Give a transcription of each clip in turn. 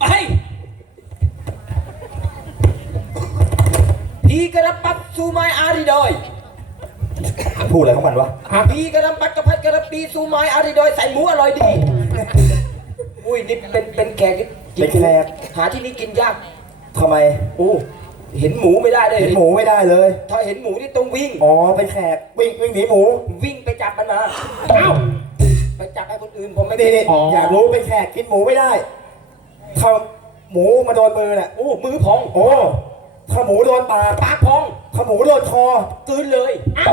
ไป พีกระปัดสูไม้อาริดอยพูดอะไรของมันวะพีกระปัดกระพัดกระปีสูไม้อาริดอยใส่หมูอร่อยดี อุ้ยนี่เป็นเป็นแขกเป็นแขกหาที่นี่กินยากทำไมโอ้เห็นหมูไม่ได้เลย เห็นหมูไม่ได้เลย ถ้าเห็นหมูนี่ต้องวิ่ง อ๋อ เป็นแขกวิ่งวิ่งหนีหมู วิ่งไปจับมันมา เอ้า ไปจับให้คนอื่นผมไม่นี่นี่อ๋ออ อยากรู้เป็นแขกกินหมูไม่ได้ถ้าหมูมาโดนมือน่ะโอ้มือพองโอ้ถ้าหมูโดนปากปากพองถ้าหมูโดนคอกลืนเลยเอ้า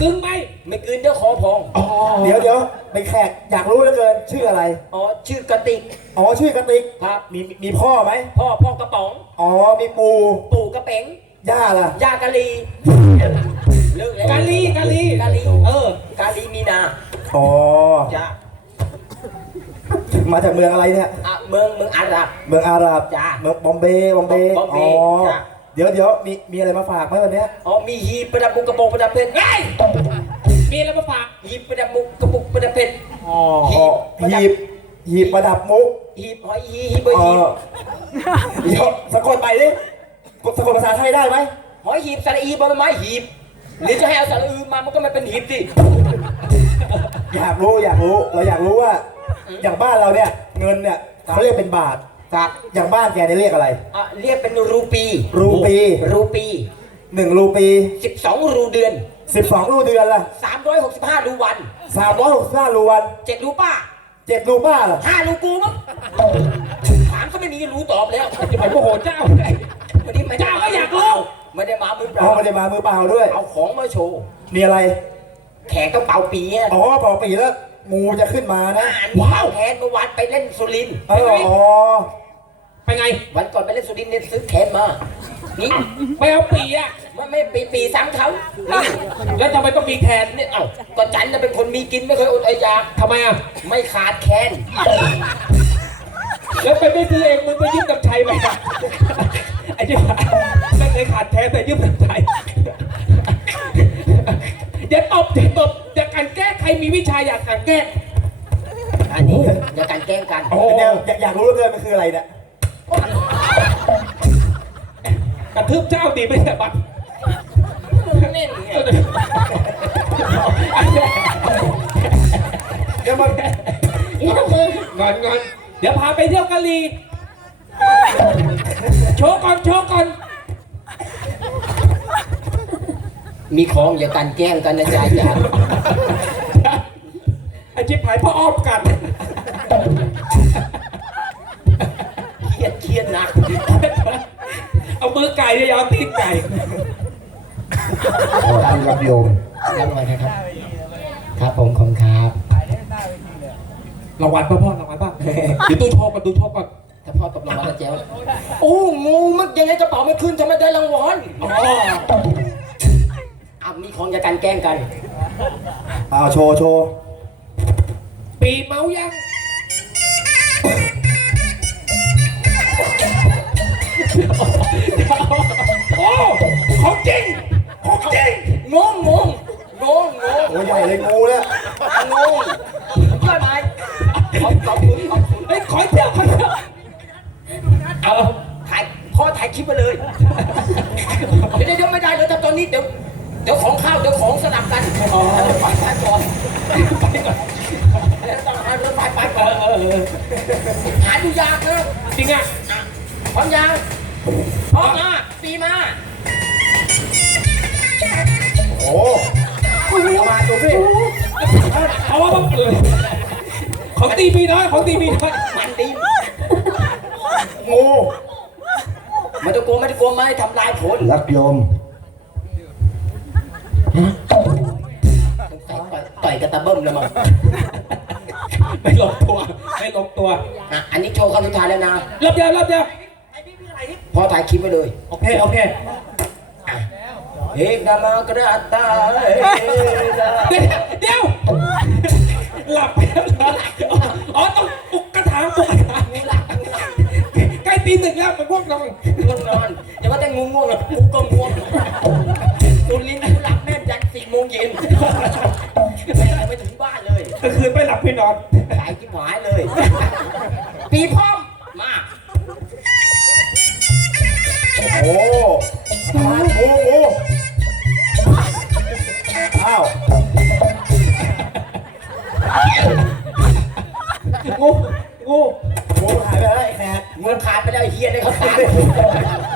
กึ่งไหมไม่กลืนเดี๋ยวคอพองอ๋อเดี๋ยวเดี๋ยวเป็นแขกอยากรู้เหลือเกิน ชื่ออะไร อ๋อชื่อกระติกอ๋อชื่อกระติกครับมีมีพ่อไหมพ่อพ่อกระป๋อง อ๋อมีปูปู่กระเป๋งย่าล่ะยากะลีเลิกแล้วกาลีกาลีกาลีเออกาลีมีนา อ๋อ จ้ามาจากเมืองอะไรเนี่ย อะเมืองเมืองอาหรับ เมืองอาหรับจ้ะเมืองบอมเบย์บอมเบย์บอมเบอ๋ย์อจ้ะ เดี๋ยวเดี๋ยวมีมีอะไรมาฝากไหมวันเนี้ยอ๋อมีหีบประดับมุกกระโปรงประดับเพชรเฮ้ยมีอะไรมาฝากหีบประดับมุกกระปุกประดับเพชร อ๋ออ๋อหีบหีบประดับมุกหีบหอยหีหีบหอยเอหีบอเดี๋ยวสะกดไปดิกดสะกดภาษาไทยได้ไหมหอยหีบสระอีบอลไม้หีบ หรือจะให้เอาสระอือมามันก็ไม่เป็นหีบสิ อยากรู้อยากรู้เราอยากรู้ว่า อย่างบ้านเราเนี่ยเงินเนี่ยเขาเรียกเป็นบาทครับอย่างบ้านแกเนี่ยเรียกอะไร อะเรียกเป็นรูปี รูปี รูปี หนึ่งรูปี12 รูเดือน สิบสองรูเดือนละ365 รูวันสามร้อยหกสิบห้ารูวัน7รูป้าเจ็ดรูป้าเหรอ5รูกูมั้งถามก็ไม่มีรู้ตอบแล้วจะไปโมโหเจ้าเลยวันนี้ไม่ได้เจ้าก็อยากรู้ไม่ได้มามือเปอ๋ล่าอไม่ได้มามือเปล่าด้วย เอาของมาโชว์ มีอะไร แขกต้องเป่าปีอะอ๋อปกติแล้วงูจะขึ้นมานะอ่านว้าวแขนเมื่อวานไปเล่นสุรินทร์เอออ๋อไปไง วันก่อนไปเล่นสุรินทร์เนี่ยซื้อแขนมานี่ไปเอาปีอะไม่ไม่ปีปีซ้ำเขานี่แล้วทำไมต้องมีแทนเนี่ยเอ้าก็จันน่ะเป็นคนมีกินไม่เคยอดอยากทำไมอะไม่ขาดแคลนแล้วไปไม่ซื้อเองมึงไปยืมกับชัยไปอะไอ้ที่ว่าไม่เคยขาดแทนแต่ยืมกับชัย อย่าตบอย่าตบอย่ากันแกล้งใครมีวิชาอยากกันแกล้งอันนี้อย่าการแกล้งกัน โอ้เนี่ยอยากอยากรู้เหลือเกินมันคืออะไรเนี่ยกระทืบเจ้าดีไม่ใช่บัตรเน่นไงเดี๋ยวมันงอนงอนเดี๋ยวพาไปเที่ยวกะลีโชว์ก่อนโชว์ก่อน มีของอย่าการแกล้งกันนะจ๊ะอย่าไอ้ชิบหายพ่ออ้อมกันเครียดเครียดหนัก เอามือไก่เนี่ยอย่าเอาตีนไก่ขอท่านรับโยมรับไว้นะครับ ครับผมขอบคุณครับรางวัลป่ะพ่อรางวัลป่ะเดี๋ยวตู้โชว์ก่อนตู้โชว์ก่อนถ้าพ่อตกรางวัลแล้วเจ๊วโอ้งูมันยังไงกระเป๋าไม่ขึ้นทำไมได้รางวัล อ๋ออะมีของอย่าการแกล้งกันเอาโชว์โชว์ปีเมายัง โอ้ของจริงของจริงงงงงงงงงโอ้ยใหญ่เลยงูเนี่ยงงเพื่อนไหมขอบขอบคุณขอบคุณเฮ้ยขอเที่ยวขอเที่ยวเอาถ่ายพ่อถ่ายคลิปมาเลย เดี๋ยวเดี๋ยวไม่ได้เลยถ้าตอนนี้เดี๋ยว เดี๋ยวของเข้าเดี๋ยวของสลับกันอ๋อไปไปก่อนไปก่อนแล้วต้องหารถไฟไปก่อนเออเออหาดูยากนะจริงอะพร้อมยังพร้อมมาปีมาโอ้เอามาดูสิเอาว่าบ้างเลยของตีมีน้อยของตีมีน้อยมันดีงูไม่ต้องกลัวไม่ต้องกลัวไม่ทำลายผลรับโยม กระตะเบิ้มแล้วมั้งไม่ลงตัวไม่ลงตัวอะอันนี้โชว์คำสุดท้ายแล้วนะรอบเดียวรอบเดียวพอถ่ายคลิปไปเลยโอเคโอเคเฮกามากระตาเฮดาเดี๋ยวเดี๋ยวหลับไปแล้วเหรออ๋อต้องปลุกกระถางปลุกกระถางงูหลับงูหลับใกล้ตีหนึ่งแล้วมันง่วงนอนง่วงนอนอย่าว่าแต่งูง่วงอะกูก็ง่วง นอนหายกิบหายเลย ปีพร้อมมาโอ้โหโอ้โหอ้าวงูงูงูหายไปแล้วไอ้แคทงูขาดไปแล้วเฮียได้เขาตาย